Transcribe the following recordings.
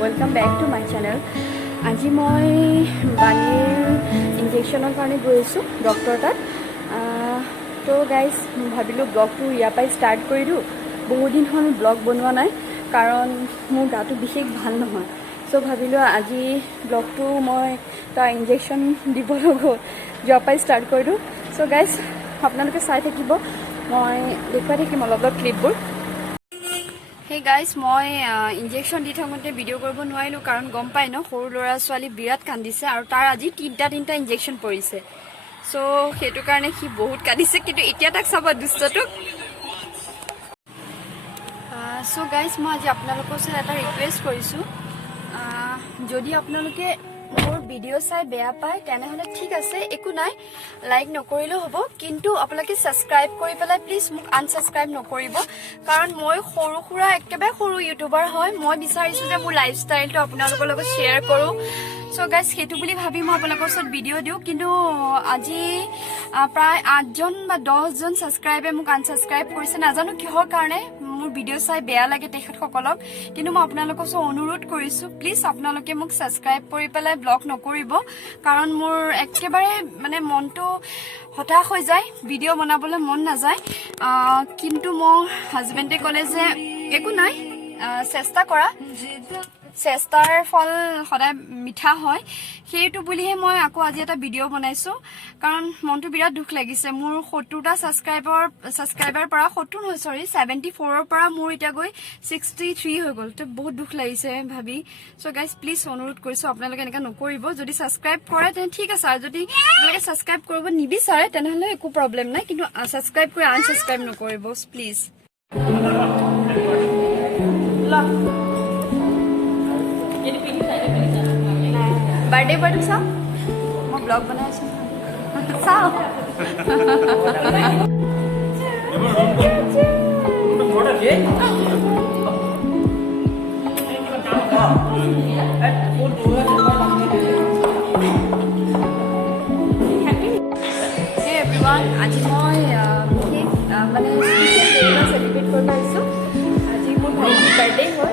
Welcome back to my channel. आज मैं बानीर इंजेक्शनर कारण गई आसो डॉक्टर तक। तो गाइज भाविलो ब्लग तो इयार स्टार्ट कर दूँ। बहुत दिन हल ब्लग बनवा ना कारण मोर गातो विशेष भल নহয়। सो भाविलो आज ब्लग तो मैं ता इंजेक्शन दी लगो जोर स्टार्ट कर दूँ। सो गाइज आपलोके चाई थकिब मैं देखुवाई थकिम अलग अलग क्लिपबोर। हे गाइज मैं इंजेक्शन दी थकोते भिडिओ करब নোৱাৰিলো कारण गम पाई न सर लरा छोৱালী बिराट कान्दिছে और तार आज तीनटा इंजेक्शन परिছে। सो हेतु कारणे हि बहुत कान्दिছে किन्तु इতিয়া ताक चाब दुष्टटुक। सो गाइज मैं आज आपनालोকৰ ওচৰত এটা रिक्वेस्ट কৰিছো, যদি আপোনালোকে मोर भिडिओ चाई बेया पाए तेनेहले ठीक आछे एकु नाइ, लाइक नकरिलेও हब किन्तु आपलोके सब्सक्राइब करि पेलाय प्लिज मुक आनसब्सक्राइब नकरिब कारण मैं सरू सुरा एकेबारे सरू यूट्यूबार হয়। मैं विचारिছো जे मोर लाइफस्टाइल तो आपनालोকৰ লগত शेयर करो। सो गाइज हेतु बुली भाबी मैं आपनालोকৰ ওচৰত भिडिओ दिउ किन्तु আজি प्राय 8 जन बा 10 जन सब्सक्राइबे मुक आनसब्सक्राइब करिছে। नाजानो किहर कारणे मोर भिडिओ चाई बेया लागे तेखतসকলক, किन्तु मैं आपनालोকৰ ওচৰত अनुरोध करिছো प्लिज आपनालोके मुक सब्सक्राइब करि पेलाय ब्लग नकरिब कारण मोर एकेबारे माने मनটো हताश हो जाए, भिडिओ बनाबले मन ना जाए। किन्तु मोर हाजबेंडे कले जे एकु नाइ चेष्टा करा, चेष्टार फल सदाय मिठा है हेतु बुलिहे मैं आको आज एटा भिडिओ बनाइছো कारण मनটো बिराट दुख लागिছে। मोर 70टा सब्सक्राइबार পৰা 70 নহয় सॉरी 74 পৰা मोर इटा गई 63 হৈ গল। तो बहुत दुख लागिছে भाबी। सो गाइज प्लिज अनुरोध কৰিছো আপোনালোকে এনেকা নকৰিব। যদি সাবস্ক্ৰাইব কৰে তেনে ঠিক আছে, আৰু যদি আপোনালোকে সাবস্ক্ৰাইব কৰিব নিবিচাৰে তেনেহলে একো প্ৰবলেম নাই, কিন্তু সাবস্ক্ৰাইব কৰি আনসাবস্ক্ৰাইব নকৰিব প্লিজ। बर्थडे पर तो साओ मैं ब्लॉग बनाया साओ हे एवरीवन आज मैं माने सेलिब्रेट करब आइसो। आज मोर भाइटिर बार्थडे है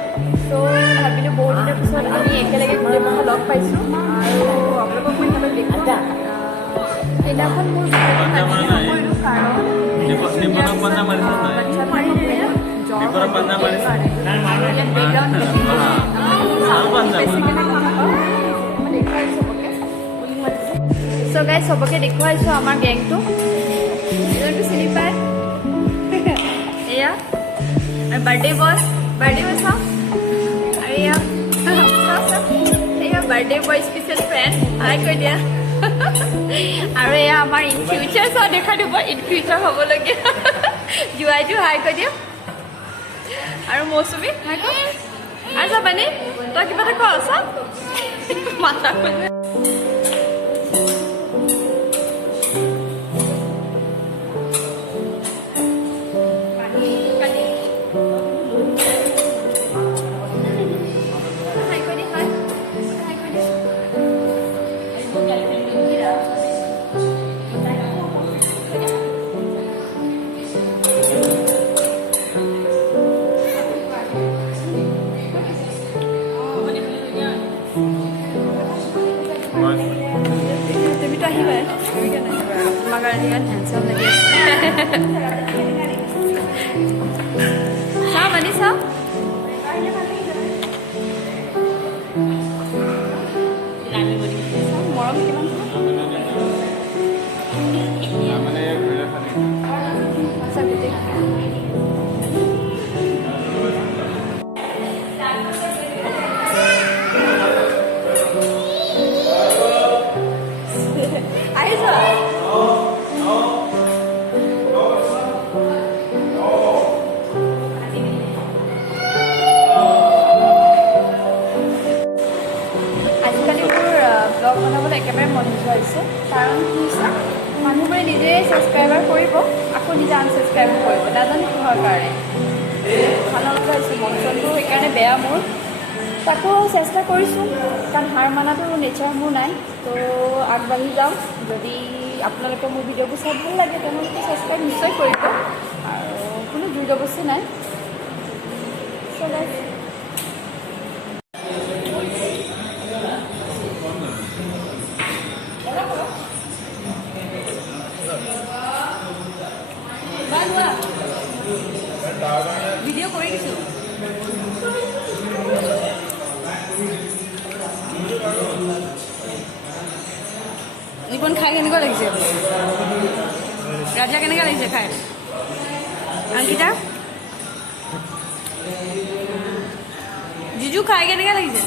तो भाविलो बहुत दिনৰ পিছত আমি একেলগে গোটেই মানুহ লগ পাইছো আৰু আপোনালোকক মই এবাৰ দেখুৱাম। সেইদিনাখন মোৰ নকৰিলো কাৰণ सो गाइज सबके देखुৱাইছো আমাৰ গেংটো চিনি পায়। এয়া বাৰ্থডে বয় চাওঁ birthday boy special friend high कर दिया और ये हमार इन फ्यूचर सब देखा दूब इन फ्यूचर हम लगे जुआई जो हाई कर दिया और मौसुमी हाई कर और सब बने तो क्या कह सब माता handsome lagi. Sao mà đi sao? একেবাৰে মন নোযোৱা হৈছে কাৰণ কি হৈছে মানুহবোৰে নিজে ছাবস্ক্ৰাইবাৰ কৰিব আকৌ নিজে আনছাবস্ক্ৰাইব কৰিব, নাজানো কিহৰ কাৰণে ভাল লগা হৈছে। মনটো সেইকাৰণে বেয়া মোৰ, তাকো চেষ্টা কৰিছোঁ কাৰণ হাৰ মানাটো নেচাৰ মোৰ নাই। তো আগবাঢ়ি যাওঁ। যদি আপোনালোকে মোৰ ভিডিঅ'বোৰ চাই ভাল লাগে তেনেহ'লে ছাবস্ক্ৰাইব নিশ্চয় কৰিব আৰু কোনো জোৰ জবৰদস্তি নাই। চ' গাইজ ভিডিঅ' কৰি দিছোঁ নিপন খাই কেনেকুৱা লাগিছে ৰাজা কেনেকুৱা লাগিছে খাই অংকিতা জিজু খাই কেনেকুৱা লাগিছে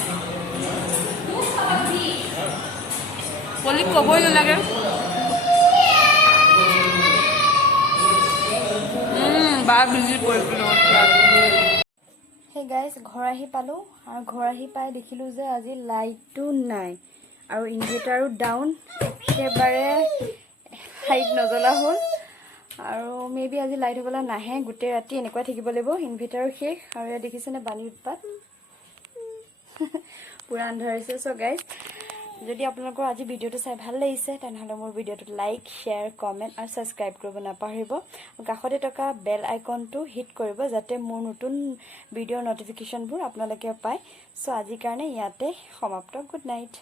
পলিক ক'বই নালাগে বা বিজি পৰিছিলোঁ হে গাইজ ঘৰ আহি পালোঁ আৰু ঘৰ আহি পাই দেখিলোঁ যে আজি লাইটো নাই আৰু ইনভাৰ্টাৰো ডাউন একেবাৰে লাইট নজ্বলা হ'ল আৰু মেবি আজি লাইট হ'বলৈ নাহে গোটেই ৰাতি এনেকুৱা থাকিব লাগিব ইনভাৰ্টাৰো শেষ আৰু ইয়াত দেখিছেনে বাণী উৎপাত পুৰা আন্ধাৰ হৈছে চ' গাইজ যদি আপোনালোকৰ আজি ভিডিঅ'টো চাই ভাল লাগিছে তেনেহ'লে মোৰ ভিডিঅ'টো লাইক শ্বেয়াৰ কমেণ্ট আৰু ছাবস্ক্ৰাইব কৰিব নাপাহৰিব কাষতে থকা বেল আইকনটো হিট কৰিব যাতে মোৰ নতুন ভিডিঅ'ৰ নটিফিকেশ্যনবোৰ আপোনালোকে পায় চ' আজিৰ কাৰণে ইয়াতে সমাপ্ত গুড নাইট